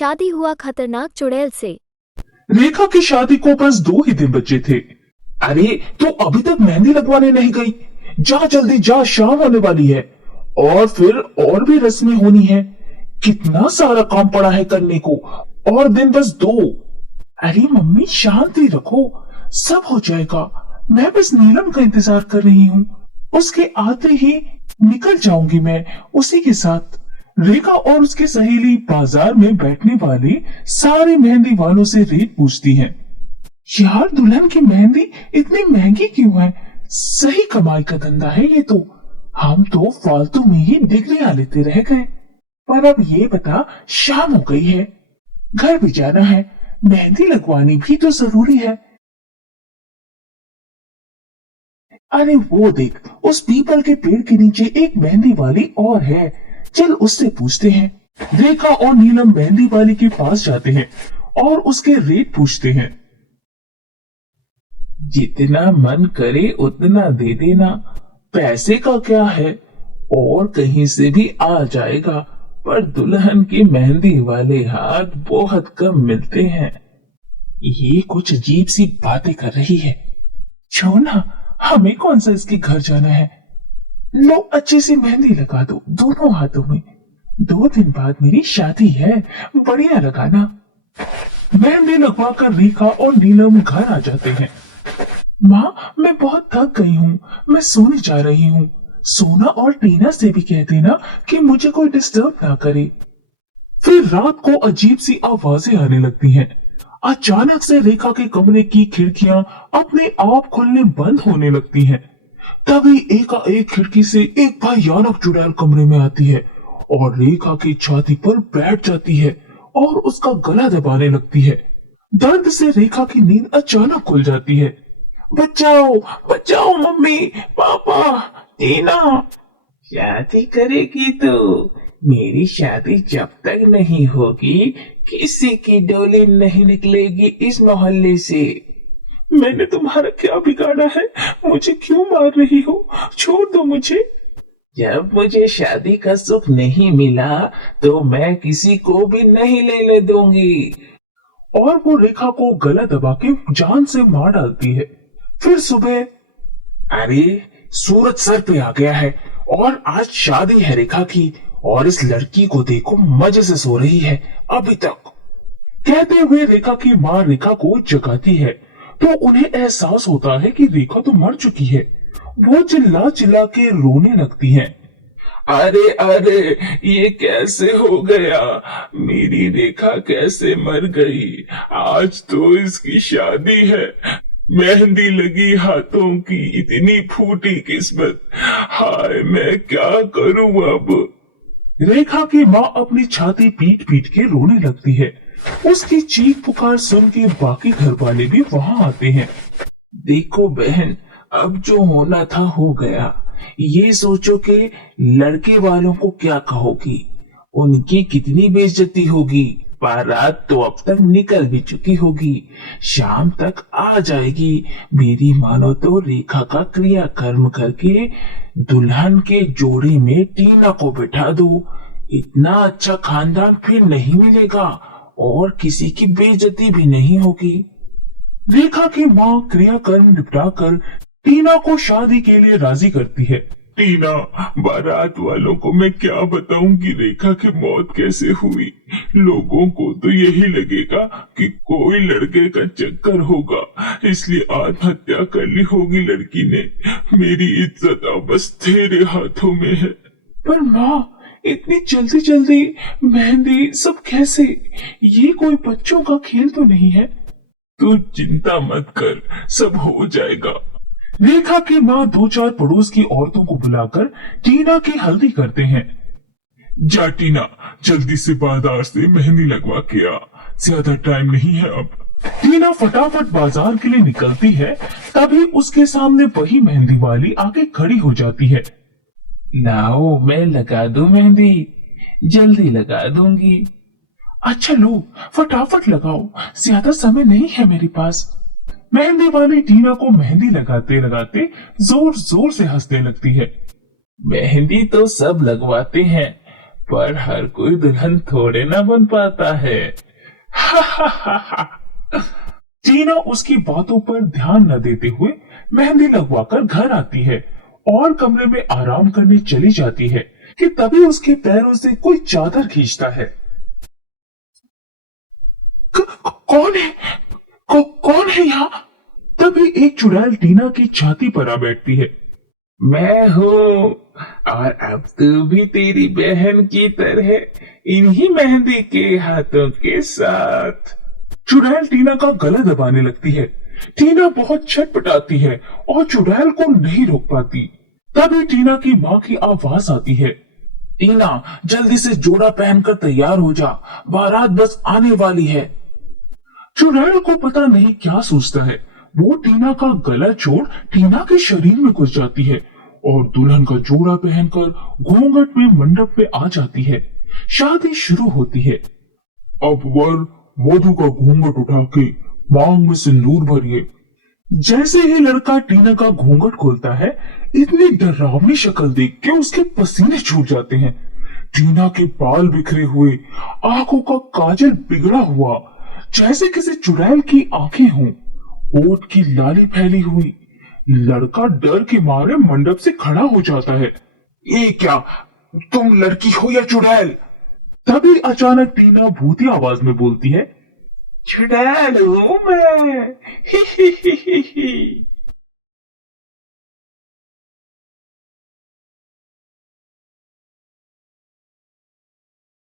शादी हुआ खतरनाक चुड़ैल से। रेखा की शादी को बस 2 ही दिन बचे थे। अरे तो अभी तक मेहंदी लगवाने नहीं गई? जा जल्दी जा, शाम होने वाली है और फिर और भी रस्में होनी है। कितना सारा काम पड़ा है करने को और दिन बस 2। अरे मम्मी शांति रखो, सब हो जाएगा। मैं बस नीलम का इंतजार कर रही हूँ, उसके आते ही निकल जाऊंगी मैं उसी के साथ। रेखा और उसकी सहेली बाजार में बैठने वाले सारे मेहंदी वालों से रेट पूछती हैं। यार दुल्हन की मेहंदी इतनी महंगी क्यों है? सही कमाई का धंधा है ये तो। हम तो फालतू में ही डिग्रियां लेते रह गए। पर अब ये बता, शाम हो गई है, घर भी जाना है, मेहंदी लगवानी भी तो जरूरी है। अरे वो देख, उस पीपल के पेड़ के नीचे एक मेहंदी वाली और है, चल उससे पूछते हैं। रेखा और नीलम मेहंदी वाली के पास जाते हैं और उसके रेट पूछते हैं। जितना मन करे उतना दे देना, पैसे का क्या है, और कहीं से भी आ जाएगा, पर दुल्हन की मेहंदी वाले हाथ बहुत कम मिलते हैं। ये कुछ अजीब सी बातें कर रही है। छोड़ना, हमें कौन सा इसके घर जाना है। लो अच्छी सी मेहंदी लगा दो दोनों हाथों में, 2 दिन बाद मेरी शादी है, बढ़िया लगाना। मेहंदी लगवाकर रेखा और नीलम घर आ जाते हैं। माँ मैं बहुत थक गई हूँ, मैं सोने जा रही हूँ। सोना और टीना से भी कह देना कि मुझे कोई डिस्टर्ब ना करे। फिर रात को अजीब सी आवाजें आने लगती हैं। अचानक से रेखा के कमरे की खिड़कियां अपने आप खुलने बंद होने लगती हैं। तभी एकाएक खिड़की से एक भयानक चुड़ैल कमरे में आती है और रेखा की छाती पर बैठ जाती है और उसका गला दबाने लगती है। दर्द से रेखा की नींद अचानक खुल जाती है। बचाओ बचाओ मम्मी, पापा, टीना। शादी करेगी तो मेरी शादी जब तक नहीं होगी किसी की डोली नहीं निकलेगी इस मोहल्ले से। मैंने तुम्हारा क्या बिगाड़ा है? मुझे क्यों मार रही हो? छोड़ दो मुझे। जब मुझे शादी का सुख नहीं मिला तो मैं किसी को भी नहीं लेने दूंगी। और वो रेखा को गला दबा के जान से मार डालती है। फिर सुबह, अरे सूरज सर पे आ गया है और आज शादी है रेखा की, और इस लड़की को देखो मजे से सो रही है अभी तक। कहते हुए रेखा की माँ रेखा को जगाती है तो उन्हें एहसास होता है कि रेखा तो मर चुकी है। वो चिल्ला चिल्ला के रोने लगती हैं। अरे अरे ये कैसे हो गया? मेरी रेखा कैसे मर गई? आज तो इसकी शादी है, मेहंदी लगी हाथों की, इतनी फूटी किस्मत। हाय मैं क्या करूं अब? रेखा की माँ अपनी छाती पीट पीट के रोने लगती है। उसकी चीख पुकार सुन के बाकी घर वाले भी वहां आते हैं। देखो बहन, अब जो होना था हो गया। ये सोचो कि लड़के वालों को क्या कहोगी, उनकी कितनी बेइज्जती होगी। बारात तो अब तक निकल भी चुकी होगी, शाम तक आ जाएगी। मेरी मानो तो रेखा का क्रियाकर्म करके दुल्हन के जोड़े में टीना को बिठा दो। इतना अच्छा खानदान फिर नहीं मिलेगा और किसी की बेइज्जती भी नहीं होगी। रेखा की माँ क्रियाकर्म निपटाकर टीना को शादी के लिए राजी करती है। टीना, बारात वालों को मैं क्या बताऊंगी रेखा की मौत कैसे हुई? लोगों को तो यही लगेगा कि कोई लड़के का चक्कर होगा, इसलिए आत्महत्या कर ली होगी लड़की ने। मेरी इज्जत अब बस तेरे हाथों में है। पर माँ, इतनी जल्दी जल्दी मेहंदी सब कैसे? ये कोई बच्चों का खेल तो नहीं है। तू चिंता मत कर, सब हो जाएगा। रेखा की माँ 2-4 पड़ोस की औरतों को बुलाकर टीना की हल्दी करते हैं। जा टीना, जल्दी से बाजार से मेहंदी लगवा के आ, ज्यादा टाइम नहीं है अब। टीना फटाफट बाजार के लिए निकलती है, तभी उसके सामने वही मेहंदी वाली आके खड़ी हो जाती है। लाओ मैं लगा दूं मेहंदी, जल्दी लगा दूंगी। अच्छा लो फटाफट लगाओ, ज्यादा समय नहीं है मेरे पास। मेहंदी वाली टीना को मेहंदी लगाते लगाते जोर जोर से हंसने लगती है। मेहंदी तो सब लगवाते हैं, पर हर कोई दुल्हन थोड़े ना बन पाता है। टीना उसकी बातों पर ध्यान न देते हुए मेहंदी लगवाकर घर आती है और कमरे में आराम करने चली जाती है कि तभी उसके पैरों से कोई चादर खींचता है। कौन है? कौन है यहाँ? तभी एक चुड़ैल टीना की छाती पर आ बैठती है। मैं हूँ, और अब तू भी तेरी बहन की तरह इन्हीं मेहंदी के हाथों के साथ। चुड़ैल टीना का गला दबाने लगती है। टीना बहुत छटपटाती है और चुड़ैल को नहीं रोक पाती। तभी टीना की माँ की आवाज आती है। टीना, जल्दी से जोड़ा पहनकर तैयार हो जा, बारात बस आने वाली है। चुड़ैल को पता नहीं क्या सोचता है, वो टीना का गला छोड़ टीना के शरीर में घुस जाती है और दुल्हन का जोड़ा पहनकर घूंघट में मंडप में आ जाती है। शादी शुरू होती है। अब वर वधू का घूंघट उठा के मांग में सिंदूर भरिए। जैसे ही लड़का टीना का घूंघट खोलता है, इतनी डरावनी शक्ल देख के उसके पसीने छूट जाते हैं। टीना के बाल बिखरे हुए, आंखों का काजल बिगड़ा हुआ, जैसे किसी चुड़ैल की आंखें हों, होठ की लाली फैली हुई। लड़का डर के मारे मंडप से खड़ा हो जाता है। ये क्या, तुम लड़की हो या चुड़ैल? तभी अचानक टीना भूती आवाज में बोलती है, चुड़ैल हूं मैं। ही ही ही ही ही।